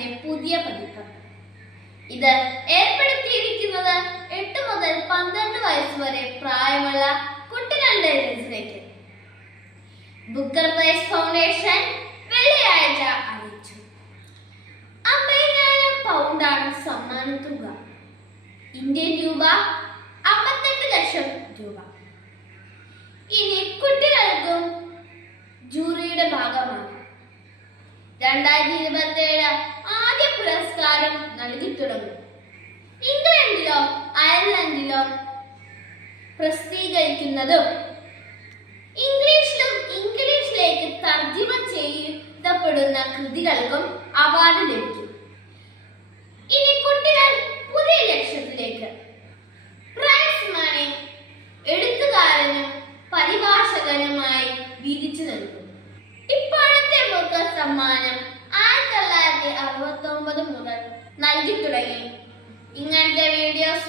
ക്ലാസിന്റെ പുതിയ പതിപ്പ്. ഇത് ഏർപ്പെടുത്തിയിരിക്കുന്നത് 8 മുതൽ 12 വയസ്സ് വരെ പ്രായമുള്ള കുട്ടികളുടെ രചനയ്ക്ക്. ബുക്കർ പ്രൈസ് ഫൗണ്ടേഷൻ വെള്ളിയാഴ്ച അറിയിച്ചു. 50,000 പൗണ്ടാണ് സമ്മാനത്തുക. ഇന്ത്യൻ രൂപ 58 ലക്ഷം രൂപ. ഇനി കുട്ടികൾക്കും ജൂറിയുടെ ഭാഗമാണ്. 2027 ആദ്യ പുരസ്കാരം നൽകി തുടങ്ങും. ഇംഗ്ലണ്ടിലോ അയർലൻഡിലോ പ്രസിദ്ധീകരിക്കുന്നതും ഇംഗ്ലീഷിലേക്ക് തർജ്ജിമ ചെയ്യപ്പെടുന്ന കൃതികൾക്കും അവാർഡ് ലഭിക്കും. ഇനി കുട്ടികൾ പുതിയ ലക്ഷ്യത്തിലേക്ക്. പ്രൈസ് മണി എഴുത്തുകാരനും പരിഭാഷകനുമായി വീതിച്ചു നൽകും. ഇപ്പോഴത്തെ ബുക്കർ സമ്മാനം 1969 മുതൽ നൽകി തുടങ്ങി. ഇങ്ങനത്തെ വീഡിയോസ്